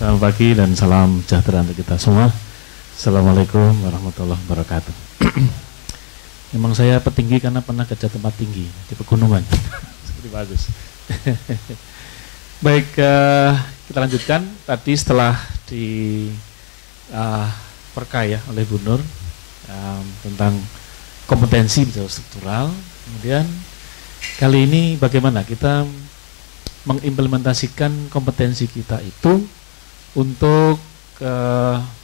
Selamat pagi dan salam sejahtera untuk kita semua. Assalamualaikum warahmatullahi wabarakatuh. Memang saya petinggi karena pernah kerja tempat tinggi di pegunungan. Seperti bagus. Baik, kita lanjutkan. Tadi setelah di perkaya oleh Bu Nur tentang kompetensi bicara struktural, kemudian kali ini bagaimana kita mengimplementasikan kompetensi kita itu untuk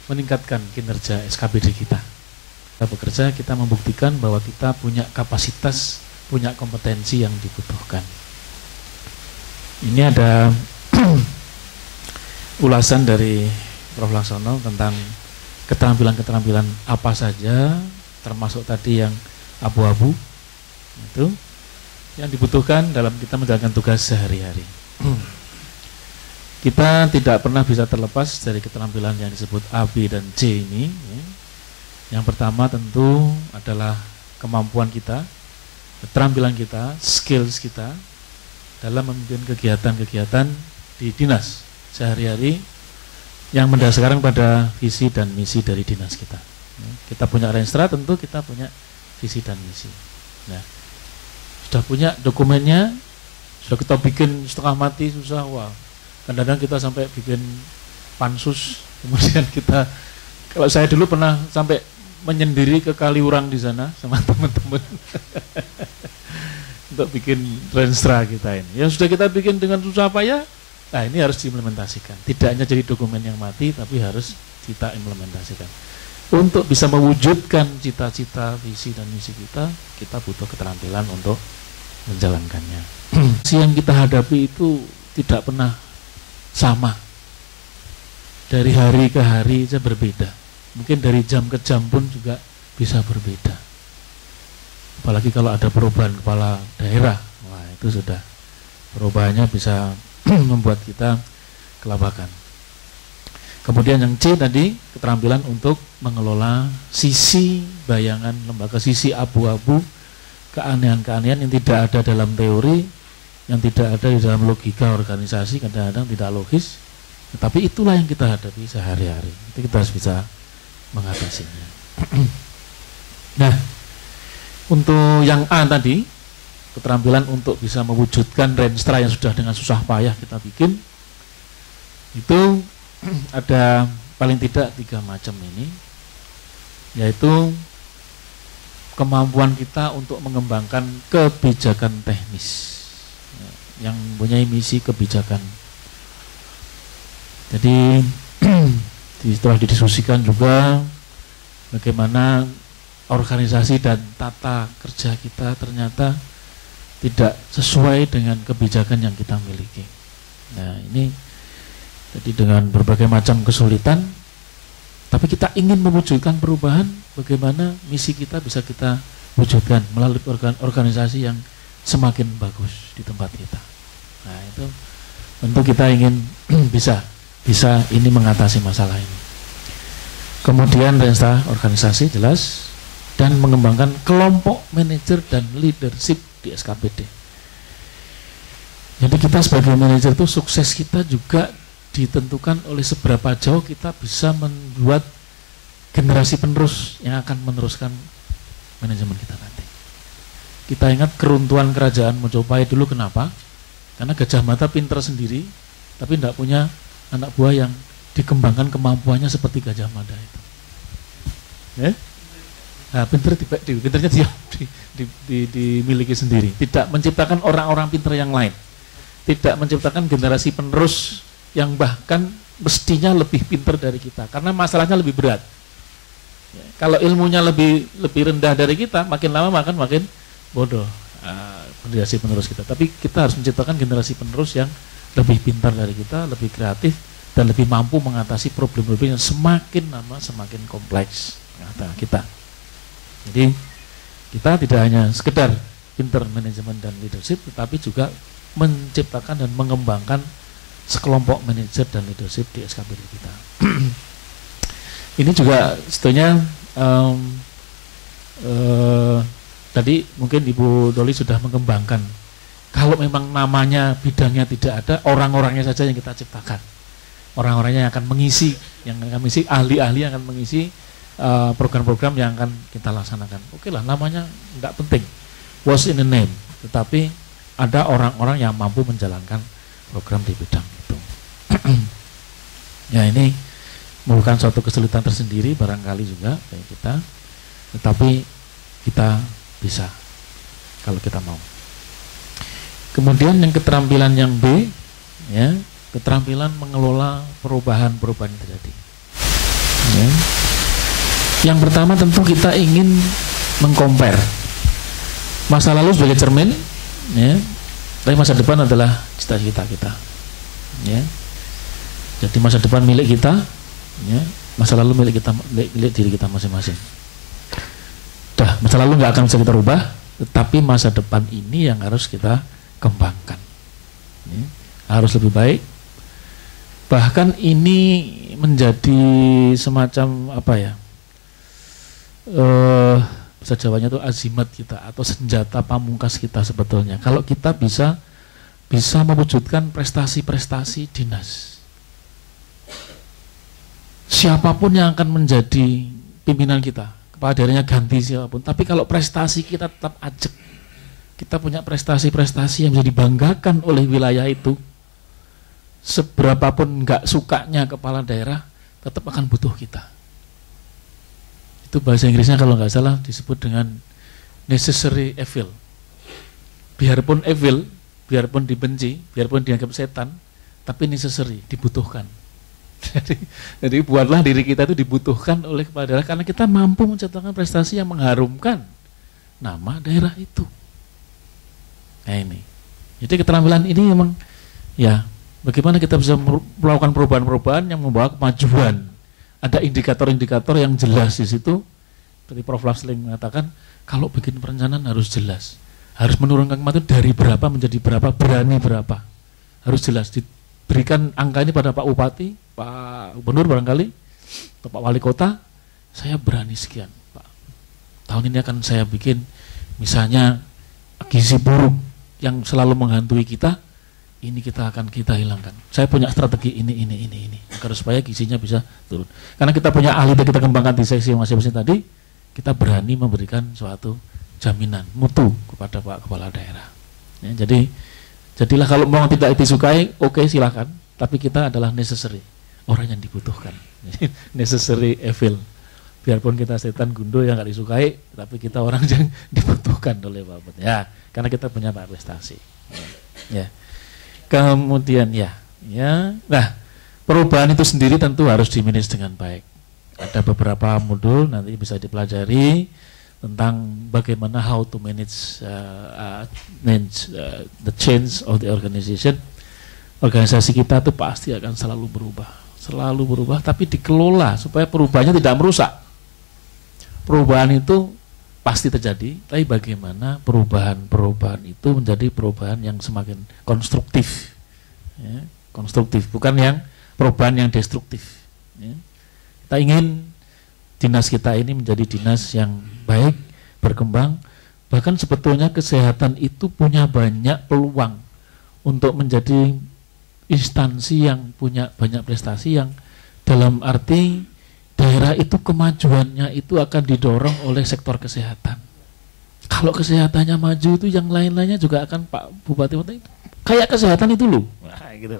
meningkatkan kinerja SKBD kita. Kita bekerja, kita membuktikan bahwa kita punya kapasitas, punya kompetensi yang dibutuhkan. Ini ada ulasan dari Prof. Laksono tentang keterampilan-keterampilan apa saja, termasuk tadi yang abu-abu, itu yang dibutuhkan dalam kita menjalankan tugas sehari-hari. Kita tidak pernah bisa terlepas dari keterampilan yang disebut A, B, dan C ini. Yang pertama tentu adalah kemampuan kita, keterampilan kita, skills kita dalam memimpin kegiatan-kegiatan di dinas sehari-hari yang mendasarkan pada visi dan misi dari dinas kita. Kita punya Renstra, tentu kita punya visi dan misi. Nah, sudah punya dokumennya, sudah kita bikin setengah mati, susah, wah. Kadang-kadang kita sampai bikin pansus, kemudian kita, kalau saya dulu pernah sampai menyendiri ke Kaliurang di sana sama teman-teman untuk bikin Renstra kita ini. Yang sudah kita bikin dengan susah payah, nah ini harus diimplementasikan. Tidak hanya jadi dokumen yang mati, tapi harus kita implementasikan. Untuk bisa mewujudkan cita-cita, visi dan misi kita butuh keterampilan untuk menjalankannya. Yang kita hadapi itu tidak pernah sama. Dari hari ke hari saja berbeda. Mungkin dari jam ke jam pun juga bisa berbeda. Apalagi kalau ada perubahan kepala daerah, wah itu sudah perubahannya bisa membuat kita kelabakan. Kemudian yang C tadi, keterampilan untuk mengelola sisi bayangan lembaga, sisi abu-abu, keanehan-keanehan yang tidak ada dalam teori, yang tidak ada di dalam logika organisasi, kadang-kadang tidak logis, tetapi itulah yang kita hadapi sehari-hari. Itu kita harus bisa mengatasinya. Nah, untuk yang A tadi, keterampilan untuk bisa mewujudkan Renstra yang sudah dengan susah payah kita bikin, itu ada paling tidak 3 macam ini, yaitu kemampuan kita untuk mengembangkan kebijakan teknis yang mempunyai misi kebijakan. Jadi setelah didiskusikan juga bagaimana organisasi dan tata kerja kita ternyata tidak sesuai dengan kebijakan yang kita miliki. Nah ini jadi dengan berbagai macam kesulitan, tapi kita ingin mewujudkan perubahan, bagaimana misi kita bisa kita wujudkan melalui organisasi yang semakin bagus di tempat kita. Nah itu tentu kita ingin bisa ini mengatasi masalah ini. Kemudian Renstra organisasi jelas, dan mengembangkan kelompok manajer dan leadership di SKBD. Jadi kita sebagai manajer itu sukses kita juga ditentukan oleh seberapa jauh kita bisa membuat generasi penerus yang akan meneruskan manajemen kita nanti. Kita ingat keruntuhan kerajaan Mojopahit dulu, kenapa? Karena Gajah Mada pintar sendiri, tapi tidak punya anak buah yang dikembangkan kemampuannya seperti Gajah Mada itu. Ya? Nah, pintarnya dia dimiliki sendiri. Tidak menciptakan orang-orang pintar yang lain. Tidak menciptakan generasi penerus yang bahkan mestinya lebih pintar dari kita, karena masalahnya lebih berat. Ya, kalau ilmunya lebih rendah dari kita, makin lama makin bodoh generasi penerus kita. Tapi kita harus menciptakan generasi penerus yang lebih pintar dari kita, lebih kreatif, dan lebih mampu mengatasi problem-problem yang semakin lama semakin kompleks kita. Jadi kita tidak hanya sekedar pintar manajemen dan leadership, tetapi juga menciptakan dan mengembangkan sekelompok manajer dan leadership di SKBD kita. Ini juga sebetulnya tadi mungkin Ibu Doli sudah mengembangkan. Kalau memang namanya bidangnya tidak ada, orang-orangnya saja yang kita ciptakan. orang-orangnya yang akan mengisi, ahli-ahli yang akan mengisi program-program yang akan kita laksanakan. Oke lah, namanya nggak penting, what's in the name, tetapi ada orang-orang yang mampu menjalankan program di bidang itu. Ya, ini merupakan suatu kesulitan tersendiri barangkali juga bagi kita, tetapi kita bisa kalau kita mau. Kemudian yang keterampilan yang B, ya, keterampilan mengelola perubahan-perubahan yang terjadi. Ya. Yang pertama tentu kita ingin mengcompare masa lalu sebagai cermin, ya, tapi masa depan adalah cita-cita kita. Ya. Jadi masa depan milik kita, ya, masa lalu milik diri kita masing-masing. Masa lalu nggak akan bisa kita rubah, tetapi masa depan ini yang harus kita kembangkan. Ya. Harus lebih baik. Bahkan ini menjadi semacam apa ya? Bahasa Jawanya itu azimat kita atau senjata pamungkas kita sebetulnya. Kalau kita bisa mewujudkan prestasi-prestasi dinas. Siapapun yang akan menjadi pimpinan kita, kepala daerahnya ganti siapapun. Tapi kalau prestasi kita tetap ajak, kita punya prestasi-prestasi yang bisa dibanggakan oleh wilayah itu. Seberapapun nggak sukanya kepala daerah, tetap akan butuh kita. Itu bahasa Inggrisnya kalau nggak salah disebut dengan necessary evil. Biarpun evil, biarpun dibenci, biarpun dianggap setan, tapi necessary, dibutuhkan. Jadi buatlah diri kita itu dibutuhkan oleh kepala daerah karena kita mampu menciptakan prestasi yang mengharumkan nama daerah itu. Nah ini. Jadi keterampilan ini memang ya bagaimana kita bisa melakukan perubahan-perubahan yang membawa kemajuan. Ada indikator-indikator yang jelas di situ. Seperti Prof. Lasling mengatakan, kalau bikin perencanaan harus jelas. Harus menurunkan kematian dari berapa menjadi berapa, berani berapa. Harus jelas. Diberikan angka ini pada Pak Bupati, Pak Gubernur barangkali, atau Pak Wali Kota, saya berani sekian. Pak, tahun ini akan saya bikin, misalnya gizi buruk yang selalu menghantui kita, ini kita hilangkan. Saya punya strategi ini, agar supaya gizinya bisa turun. Karena kita punya ahli dan kita kembangkan di seksi masing-masing tadi, kita berani memberikan suatu jaminan mutu kepada Pak Kepala Daerah. Ya, jadilah kalau mau tidak disukai, oke, silakan. Tapi kita adalah necessary, orang yang dibutuhkan. Necessary evil. Biarpun kita setan gundul yang nggak disukai, tapi kita orang yang dibutuhkan oleh Bapak. Ya, karena kita punya prestasi. Ya. Kemudian nah perubahan itu sendiri tentu harus dimanage dengan baik. Ada beberapa modul nanti bisa dipelajari tentang bagaimana how to manage the change of the organization. Organisasi kita itu pasti akan selalu berubah, tapi dikelola supaya perubahannya tidak merusak. Perubahan itu pasti terjadi, tapi bagaimana perubahan itu menjadi perubahan yang semakin konstruktif, ya, konstruktif, bukan yang perubahan yang destruktif. Ya. Kita ingin dinas kita ini menjadi dinas yang baik, berkembang, bahkan sebetulnya kesehatan itu punya banyak peluang untuk menjadi instansi yang punya banyak prestasi yang dalam arti daerah itu kemajuannya itu akan didorong oleh sektor kesehatan. Kalau kesehatannya maju itu yang lain-lainnya juga akan Pak Bupati kayak kesehatan itu loh. Nah, gitu.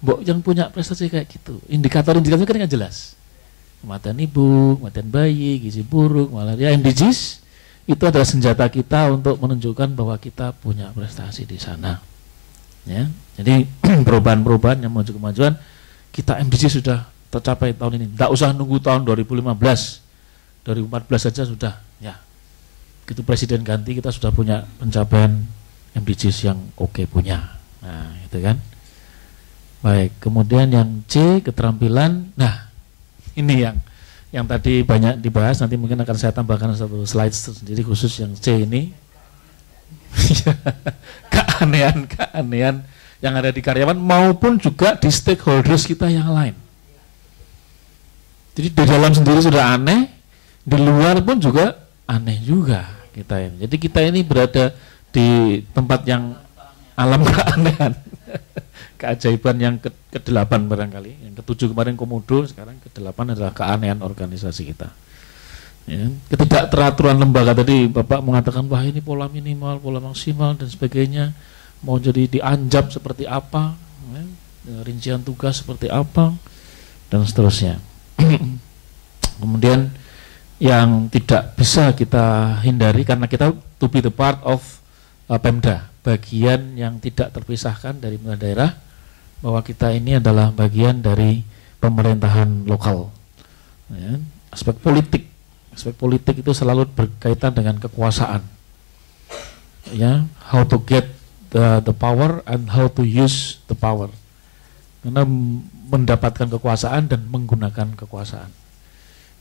Mbok yang punya prestasi kayak gitu. Indikator-indikatornya kan jelas. Kematian ibu, kematian bayi, gizi buruk, malaria, MDGs itu adalah senjata kita untuk menunjukkan bahwa kita punya prestasi di sana. Ya. Jadi perubahan-perubahan yang menuju kemajuan kita MDGs sudah tercapai tahun ini. Tidak usah nunggu tahun 2015, 2014 saja sudah. Ya, begitu presiden ganti kita sudah punya pencapaian MDGs yang oke punya. Nah, itu kan. Baik, kemudian yang C keterampilan. Nah, ini yang tadi banyak dibahas. Nanti mungkin akan saya tambahkan satu slide sendiri khusus yang C ini. Keanehan yang ada di karyawan maupun juga di stakeholders kita yang lain. Jadi di dalam sendiri sudah aneh, di luar pun juga aneh juga kita ini. Jadi kita ini berada di tempat yang alam keanehan. Keajaiban yang ke-8 barangkali, yang ke-7 kemarin komodo, sekarang ke-8 adalah keanehan organisasi kita. Ya, ketidakteraturan lembaga tadi Bapak mengatakan wah ini pola minimal, pola maksimal dan sebagainya, mau jadi dianjap seperti apa, ya, rincian tugas seperti apa dan seterusnya. Kemudian yang tidak bisa kita hindari karena kita to be the part of Pemda, bagian yang tidak terpisahkan dari pemerintah daerah, bahwa kita ini adalah bagian dari pemerintahan lokal. Ya, aspek politik itu selalu berkaitan dengan kekuasaan. Ya, how to get the power and how to use the power. Karena mendapatkan kekuasaan dan menggunakan kekuasaan.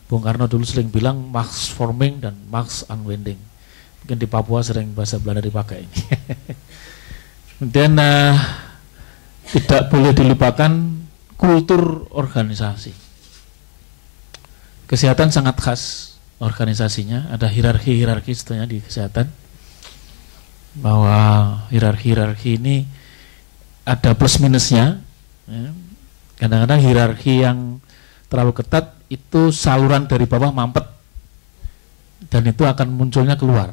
Bung Karno dulu sering bilang max forming dan max unwinding. Mungkin di Papua sering bahasa Belanda dipakai ini. Dan tidak boleh dilupakan kultur organisasi. Kesehatan sangat khas organisasinya, ada hierarki sebetulnya di kesehatan, bahwa hierarki ini ada plus minusnya. Ya. Kadang-kadang hierarki yang terlalu ketat itu saluran dari bawah mampet dan itu akan munculnya keluar.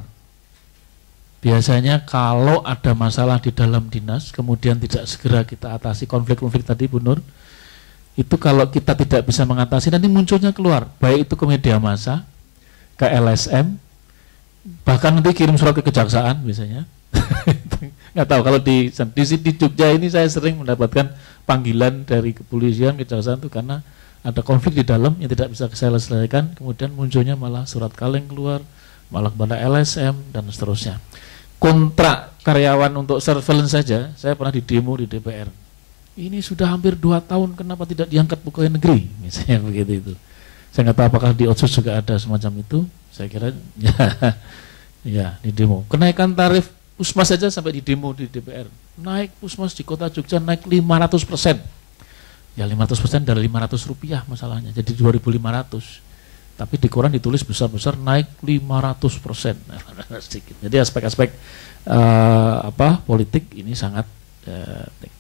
Biasanya kalau ada masalah di dalam dinas kemudian tidak segera kita atasi konflik-konflik tadi Bu Nur, itu kalau kita tidak bisa mengatasi nanti munculnya keluar, baik itu ke media massa, ke LSM, bahkan nanti kirim surat ke kejaksaan biasanya. Nggak tahu kalau di Jogja ini saya sering mendapatkan panggilan dari kepolisian, kejaksaan itu karena ada konflik di dalam yang tidak bisa saya selesaikan, kemudian munculnya malah surat kaleng keluar, malah kepada LSM dan seterusnya. Kontrak karyawan untuk surveillance saja, saya pernah di demo di DPR. Ini sudah hampir 2 tahun, kenapa tidak diangkat pegawai negeri? Misalnya begitu itu. Saya nggak tahu apakah di Otsus juga ada semacam itu. Saya kira ya di demo. Kenaikan tarif Pusmas saja sampai di demo di DPR. Naik Pusmas di kota Jogja naik 500%. Ya 500% dari Rp500 masalahnya, jadi 2.500. Tapi di koran ditulis besar-besar naik 500%. Sedikit. Jadi aspek-aspek politik ini sangat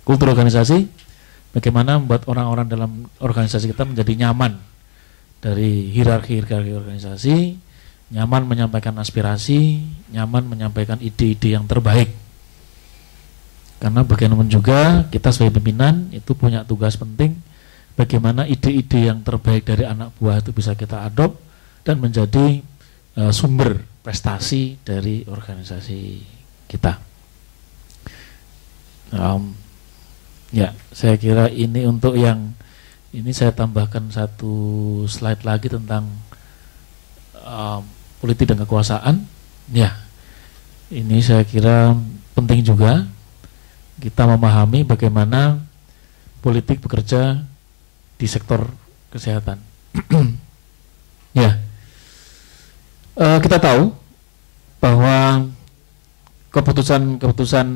kultur organisasi, bagaimana membuat orang-orang dalam organisasi kita menjadi nyaman dari hierarki organisasi, nyaman menyampaikan aspirasi, nyaman menyampaikan ide-ide yang terbaik. Karena bagaimanapun juga kita sebagai pimpinan itu punya tugas penting, bagaimana ide-ide yang terbaik dari anak buah itu bisa kita adopt dan menjadi sumber prestasi dari organisasi kita. Ya, saya kira ini untuk yang ini saya tambahkan satu slide lagi tentang politik dan kekuasaan. Ya, ini saya kira penting juga kita memahami bagaimana politik bekerja di sektor kesehatan. Ya, kita tahu bahwa keputusan-keputusan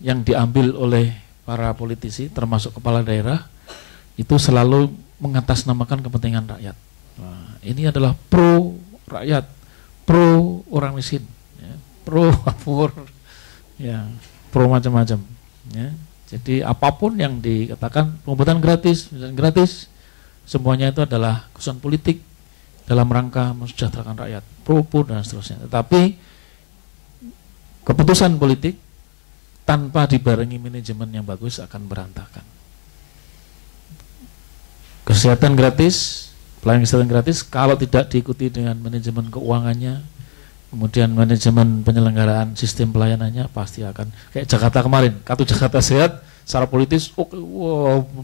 yang diambil oleh para politisi, termasuk kepala daerah, itu selalu mengatasnamakan kepentingan rakyat. Nah, ini adalah pro rakyat, pro orang miskin, ya, pro poor, ya, pro macam-macam. Ya. Jadi apapun yang dikatakan pengobatan gratis, semuanya itu adalah keputusan politik dalam rangka mensejahterakan rakyat, pro dan seterusnya. Tetapi keputusan politik tanpa dibarengi manajemen yang bagus akan berantakan. Kesehatan gratis, pelayanan kesehatan gratis kalau tidak diikuti dengan manajemen keuangannya, kemudian manajemen penyelenggaraan sistem pelayanannya, pasti akan kayak Jakarta kemarin, Kartu Jakarta Sehat secara politis,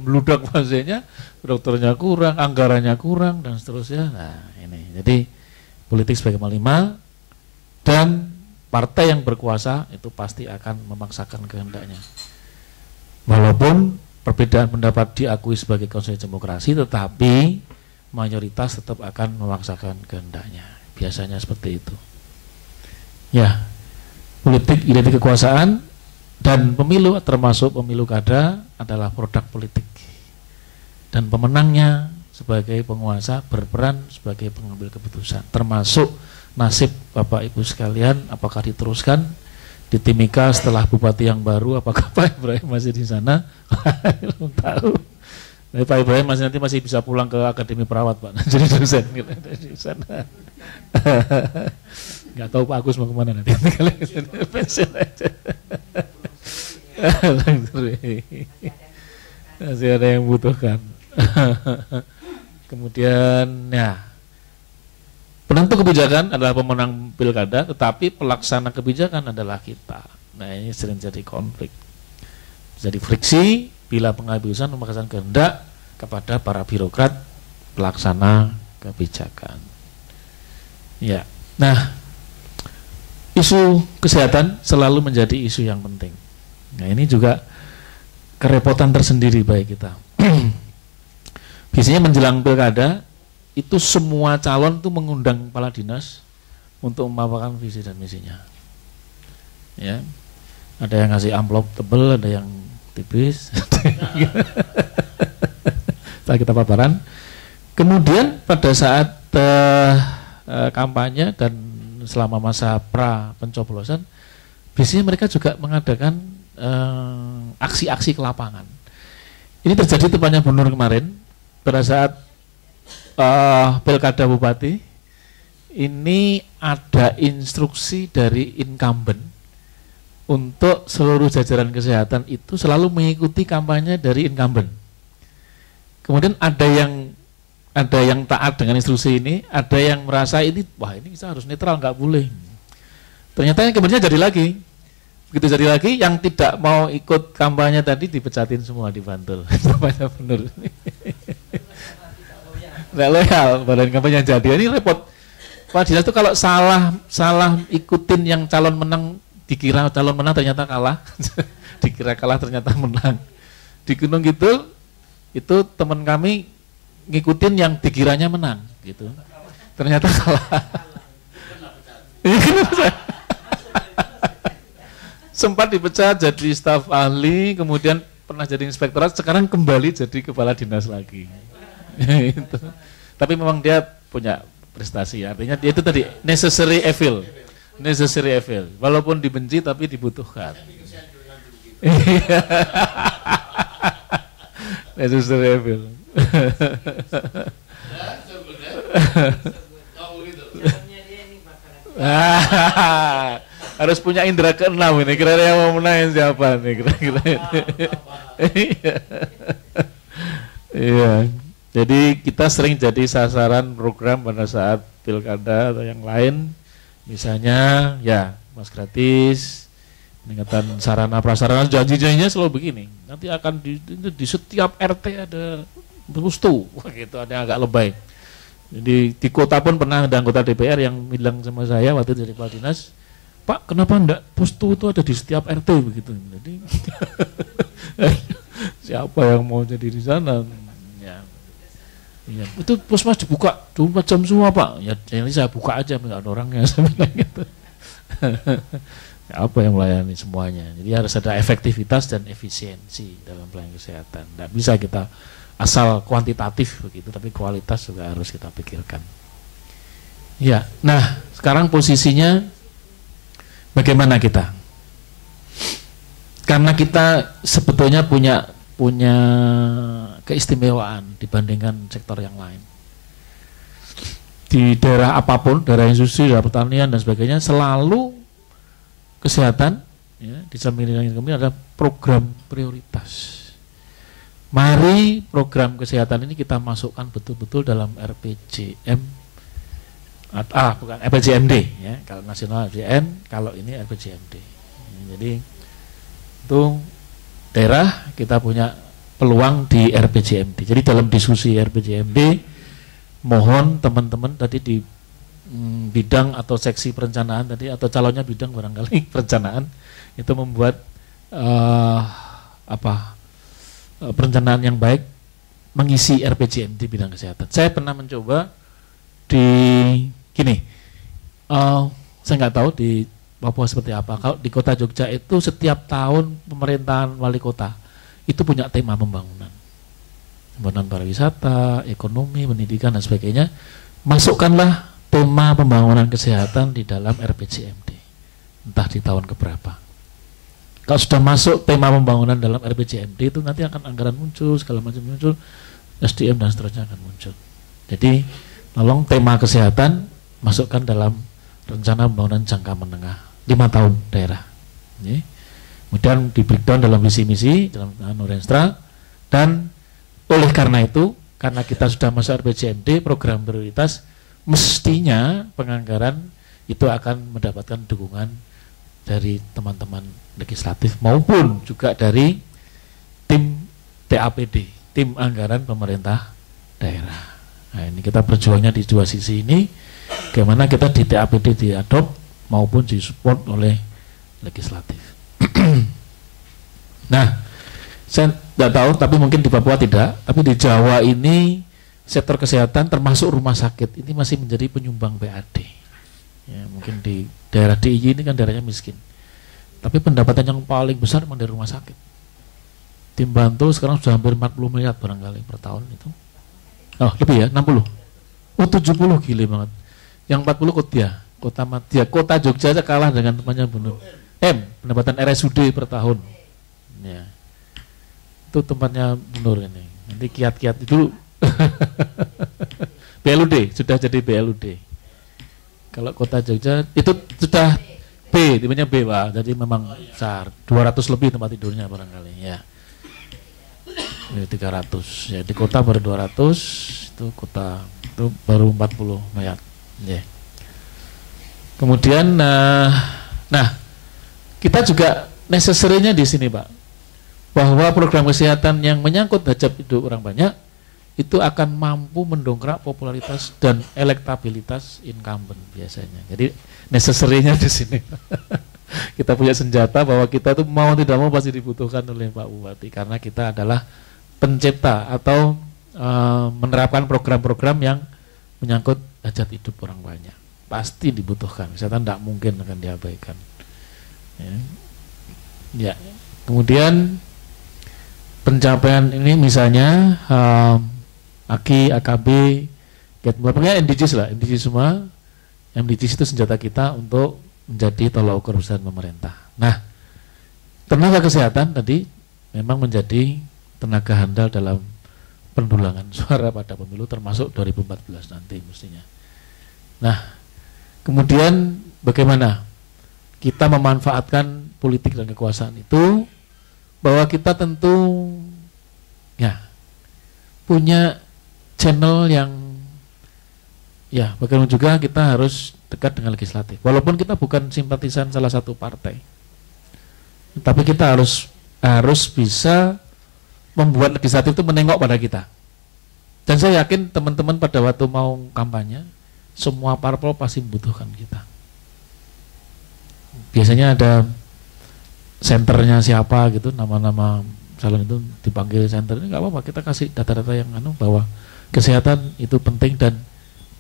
meludak pasiennya, dokternya kurang, anggarannya kurang dan seterusnya. Nah, ini. Jadi politik sebagai panglima dan partai yang berkuasa itu pasti akan memaksakan kehendaknya. Walaupun perbedaan pendapat diakui sebagai konsekuensi demokrasi, tetapi mayoritas tetap akan memaksakan kehendaknya. Biasanya seperti itu. Ya, politik identik kekuasaan dan pemilu termasuk pemilu kada adalah produk politik. Dan pemenangnya sebagai penguasa berperan sebagai pengambil keputusan, termasuk nasib Bapak Ibu sekalian, apakah diteruskan di Timika setelah bupati yang baru, apakah Pak Ibrahim masih di sana? Belum tahu. Tapi Pak Ibrahim nanti masih bisa pulang ke Akademi Perawat, Pak. Jadi dosen gitu, di sana. Nggak tahu Pak Agus mau kemana nanti. Pensiun aja. Masih ada yang butuhkan. Kemudian ya, penentu kebijakan adalah pemenang pilkada, tetapi pelaksana kebijakan adalah kita. Nah, ini sering jadi konflik, jadi friksi bila pengambilan memaksakan kehendak kepada para birokrat pelaksana kebijakan. Ya, nah, isu kesehatan selalu menjadi isu yang penting. Nah, ini juga kerepotan tersendiri bagi kita. Biasanya menjelang pilkada itu semua calon itu mengundang kepala dinas untuk memaparkan visi dan misinya. Ya, ada yang ngasih amplop tebel, ada yang tipis. Setelah kita paparan, kemudian pada saat kampanye dan selama masa pra pencoblosan, biasanya mereka juga mengadakan aksi-aksi ke lapangan. Ini terjadi tepatnya benar kemarin pada saat pilkada bupati. Ini ada instruksi dari incumbent untuk seluruh jajaran kesehatan itu selalu mengikuti kampanye dari incumbent. Kemudian ada yang taat dengan instruksi ini, ada yang merasa ini, wah ini kita harus netral, nggak boleh. Ternyata yang kemudian jadi lagi. Begitu jadi lagi, yang tidak mau ikut kampanye tadi dipecatin semua di Bantul. Namanya benar. Nggak loyal badan kampanye jadi. Ini repot. Pak Dinas itu kalau salah ikutin yang calon menang, dikira calon menang ternyata kalah. Dikira kalah ternyata menang. Di Gunung Kidul itu teman kami ngikutin yang dikiranya menang gitu. Ternyata kalah. Sempat dipecat jadi staf ahli, kemudian pernah jadi inspektorat, sekarang kembali jadi kepala dinas lagi. Itu. Tapi memang dia punya prestasi, artinya dia itu tadi necessary evil. Walaupun dibenci tapi dibutuhkan. Necessary evil. Harus punya indera keenam ini, kira-kira yang mau menang siapa nih kira-kira. Iya. Jadi kita sering jadi sasaran program pada saat pilkada atau yang lain, misalnya ya mas gratis, peningkatan sarana prasarana, janji-janjinya selalu begini. Nanti akan di setiap RT ada pustu, gitu, ada yang agak lebay. Jadi di kota pun pernah ada anggota DPR yang bilang sama saya waktu dari Kepala Dinas, Pak, kenapa enggak pustu itu ada di setiap RT begitu? Jadi siapa yang mau jadi di sana? Ya, itu puskesmas dibuka 24 jam semua Pak. Ya ini saya buka aja, nggak ada orangnya. Gitu. Ya, apa yang melayani semuanya? Jadi harus ada efektivitas dan efisiensi dalam pelayanan kesehatan. Nggak bisa kita asal kuantitatif begitu, tapi kualitas juga harus kita pikirkan. Ya, nah sekarang posisinya bagaimana kita? Karena kita sebetulnya punya keistimewaan dibandingkan sektor yang lain. Di daerah apapun, daerah industri, daerah pertanian dan sebagainya, selalu kesehatan ya, di samping yang kemudian ada program prioritas. Mari program kesehatan ini kita masukkan betul-betul dalam RPJM, bukan RPJMD ya, kalau nasional RPJM, kalau ini RPJMD. Ya, jadi itu daerah kita punya peluang di RPJMD. Jadi dalam diskusi RPJMD, mohon teman-teman tadi di bidang atau seksi perencanaan tadi, atau calonnya bidang barangkali perencanaan, itu membuat perencanaan yang baik mengisi RPJMD bidang kesehatan. Saya pernah mencoba di saya nggak tahu di Papua seperti apa. Kalau di kota Jogja itu setiap tahun pemerintahan wali kota itu punya tema pembangunan pariwisata, ekonomi, pendidikan dan sebagainya. Masukkanlah tema pembangunan kesehatan di dalam RPJMD. entah di tahun keberapa. Kalau sudah masuk tema pembangunan dalam RPJMD itu nanti akan anggaran muncul, segala macam muncul, SDM dan seterusnya akan muncul. Jadi tolong tema kesehatan masukkan dalam rencana pembangunan jangka menengah 5 tahun daerah. Kemudian di breakdown dalam visi misi dalam Nurenstra, dan oleh karena itu karena kita sudah masuk RPJMD program prioritas, mestinya penganggaran itu akan mendapatkan dukungan dari teman-teman legislatif maupun juga dari tim TAPD, tim anggaran pemerintah daerah. Nah, ini kita berjuangnya di dua sisi ini, bagaimana kita di TAPD diadop maupun disupport oleh legislatif. Nah, saya tidak tahu, tapi mungkin di Papua tidak, tapi di Jawa ini sektor kesehatan termasuk rumah sakit ini masih menjadi penyumbang PAD. Ya, mungkin di daerah DIY ini kan daerahnya miskin, tapi pendapatan yang paling besar memang dari rumah sakit. Tim Bantu sekarang sudah hampir 40 miliar barangkali per tahun itu. Oh lebih ya, 60. Oh 70, gile banget. Yang 40 Kota Madya, Kota Jogja aja kalah dengan temannya Bunur. Pendapatan RSUD per tahun. Ya. Itu tempatnya Bunur ini. Nanti kiat-kiat itu BLUD, sudah jadi BLUD. Kalau Kota Jogja itu sudah B, tipenya B, Pak. Jadi memang besar. 200 lebih tempat tidurnya barangkali ya. Ini 300. Ya, di kota baru 200, itu kota itu baru 40 miliar. Ya. Kemudian nah, kita juga necessary-nya di sini, Pak. Bahwa program kesehatan yang menyangkut hajat hidup orang banyak itu akan mampu mendongkrak popularitas dan elektabilitas incumbent biasanya. Jadi necessary-nya di sini. Kita punya senjata bahwa kita itu mau tidak mau pasti dibutuhkan oleh Pak Bupati karena kita adalah pencipta atau menerapkan program-program yang menyangkut hajat hidup orang banyak. Pasti dibutuhkan. Kesehatan tidak mungkin akan diabaikan. Ya. Kemudian pencapaian ini misalnya AKI, AKB, pokoknya MDGs lah, MDGs semua. MDGs itu senjata kita untuk menjadi tolak ukur besar pemerintah. Nah, tenaga kesehatan tadi memang menjadi tenaga handal dalam pendulangan suara pada pemilu termasuk 2014 nanti mestinya. Nah, kemudian bagaimana kita memanfaatkan politik dan kekuasaan itu, bahwa kita tentu ya punya channel yang ya bagaimana juga kita harus dekat dengan legislatif. Walaupun kita bukan simpatisan salah satu partai, tapi kita harus bisa membuat legislatif itu menengok pada kita. Dan saya yakin teman-teman pada waktu mau kampanye, semua parpol pasti membutuhkan kita. Biasanya ada senternya siapa gitu, nama-nama calon itu dipanggil senter, ini nggak apa-apa, kita kasih data-data yang bahwa kesehatan itu penting dan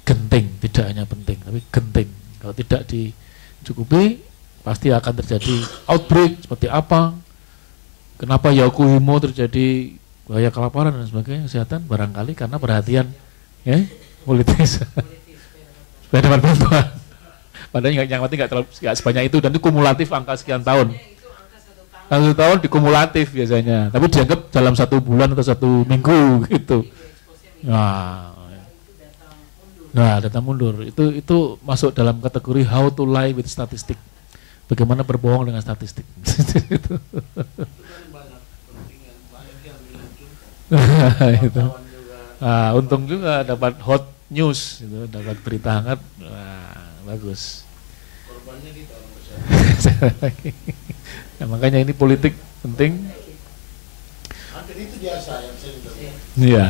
genting, tidak hanya penting tapi genting. Kalau tidak dicukupi pasti akan terjadi outbreak seperti apa, kenapa Yakuhimo terjadi bahaya kelaparan dan sebagainya. Kesehatan barangkali karena perhatian ya politis supaya dapat bantuan, padahal yang penting nggak sebanyak itu, dan itu kumulatif angka sekian tahun. Satu tahun dikumulatif biasanya, tapi dianggap dalam 1 bulan atau 1 minggu gitu. Nah, data mundur itu masuk dalam kategori how to lie with statistik. Bagaimana berbohong dengan statistik. Itu. Untung juga dapat hot news, gitu, dapat berita hangat, bagus. Korbannya kita orang nah, makanya ini politik penting. Itu biasa yang saya iya.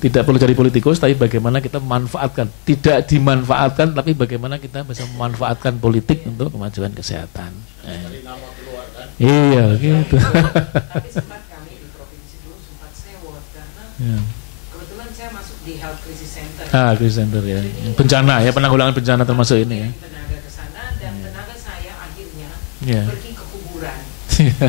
Tidak perlu jadi politikus, tapi bagaimana kita memanfaatkan, tidak dimanfaatkan, tapi bagaimana kita bisa memanfaatkan politik untuk kemajuan kesehatan. Nama keluar, kan? Iya, gitu. Tapi sempat kami di provinsi dulu sempat sewot karena kebetulan saya masuk di Health Crisis Center. Crisis Center ya. Jadi, bencana ya, penanggulangan bencana termasuk ini ya. Tenaga ke sana dan tenaga saya akhirnya pergi ke kuburan.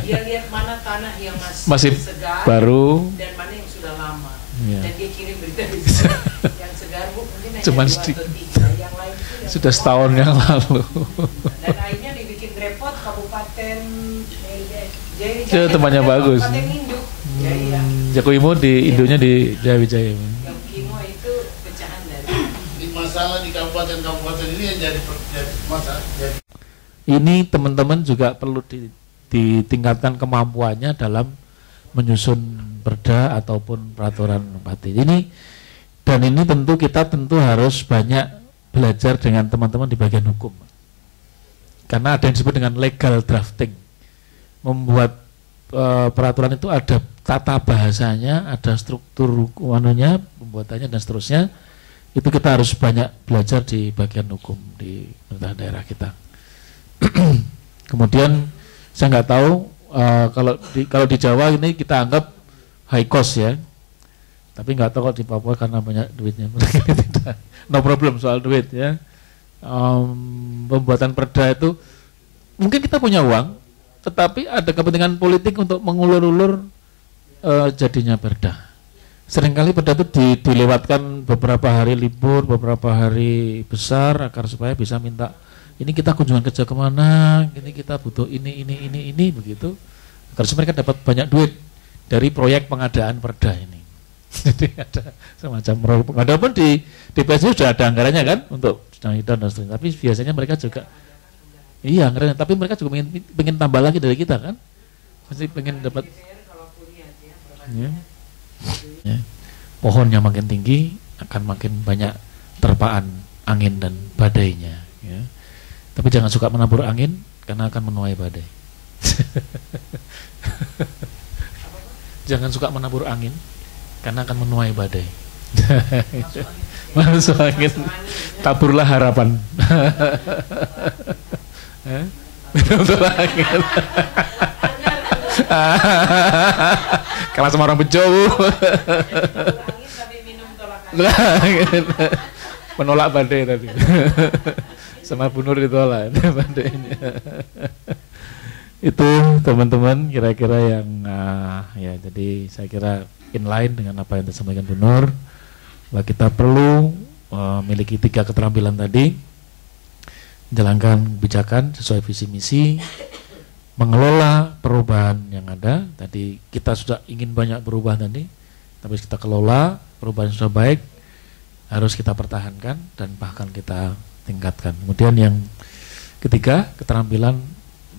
Dia lihat mana tanah yang masih segar baru dan mana yang sudah lama. Dan dia kirim berita di sana. Yang segar bu mungkin hanya 2 atau 3, yang lain itu sudah setahun yang lalu. Dan akhirnya dibikin Depot Kabupaten Jaya Itu temannya bagus. Kabupaten Induk. Jaya. Jakuimo di induknya di Jayawijaya. Jakuimo itu pecahan dari masalah di kabupaten-kabupaten ini yang jadi masalah. Ini teman-teman juga perlu ditingkatkan kemampuannya dalam menyusun perda ataupun peraturan bupati. Ini tentu kita harus banyak belajar dengan teman-teman di bagian hukum. Karena ada yang disebut dengan legal drafting. Membuat peraturan itu ada tata bahasanya, ada struktur anunya, pembuatannya dan seterusnya. Itu kita harus banyak belajar di bagian hukum di pemerintahan daerah kita. Kemudian saya nggak tahu kalau di Jawa ini kita anggap high cost ya, tapi nggak tahu kalau di Papua karena banyak duitnya. Tidak, no problem soal duit ya. Pembuatan perda itu mungkin kita punya uang, tetapi ada kepentingan politik untuk mengulur-ulur jadinya perda. Seringkali perda itu dilewatkan beberapa hari libur, beberapa hari besar agar supaya bisa minta ini kita kunjungan kerja kemana, ini kita butuh ini begitu. Agar supaya mereka dapat banyak duit dari proyek pengadaan perda ini. Jadi ada semacam proyek pengadaan pun di PSU sudah ada anggarannya kan untuk sedang hidup dan seterusnya. Tapi biasanya mereka juga anggarannya, tapi mereka juga pengen tambah lagi dari kita kan, pasti pengen dapat. Ya. Pohonnya makin tinggi akan makin banyak terpaan angin dan badainya. Ya. Tapi jangan suka menabur angin karena akan menuai badai. Jangan suka menabur angin karena akan menuai badai. Masuk angin, taburlah harapan. Minum angin. Kalah sama orang bejo. Menolak badai tadi. Sama Bu Nur ditolak badainya. Itu teman-teman kira-kira yang ya, jadi saya kira inline dengan apa yang disampaikan Bu Nur, bahwa kita perlu memiliki 3 keterampilan tadi: menjalankan kebijakan sesuai visi misi, mengelola perubahan yang ada. Tadi kita sudah ingin banyak perubahan tadi, tapi kita kelola perubahan yang sudah baik, harus kita pertahankan dan bahkan kita tingkatkan. Kemudian yang ketiga, keterampilan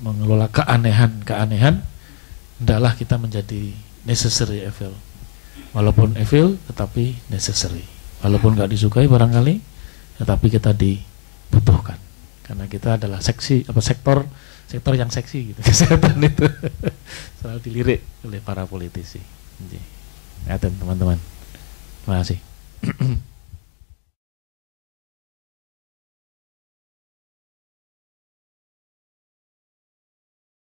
mengelola keanehan. Hendaklah kita menjadi necessary evil. Walaupun evil tetapi necessary. Walaupun nggak disukai barangkali, tetapi kita dibutuhkan. Karena kita adalah sektor yang seksi gitu. Kesehatan itu selalu dilirik oleh para politisi. Ingat teman-teman. Terima kasih.